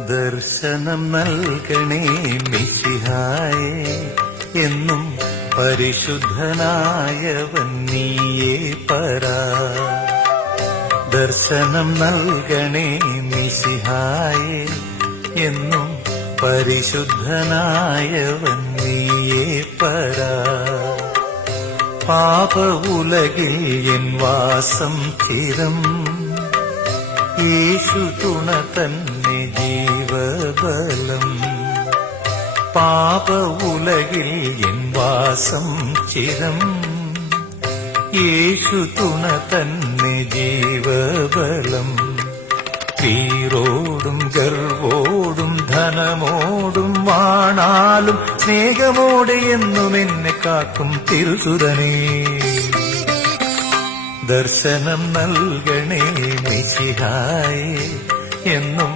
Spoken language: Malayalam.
ദർശനം നൽകണേ മിശിഹായേ, എന്നും പരിശുദ്ധനായവൻ നീയേ പരാ. ദർശനം നൽകണേ മിശിഹായേ, എന്നും പരിശുദ്ധനായവൻ നീയേ പരാ. പാപ ഉലകിൽ എൻ വാസം സ്ഥിരം, യേശു തുണ തന്നെ ജീവബലം. പാപ ഉലകിൽ എൻ വാസം ചിരം, യേശു തുണ തന്നെ ജീവബലം. വീറോടും ഗർവോടും ധനമോടും വാണാലും സ്നേഹമോടെ എന്നും എന്നെ കാക്കും തിരുസുതനേ. ദർശനം നൽകണേ മിശിഹായേ, എന്നും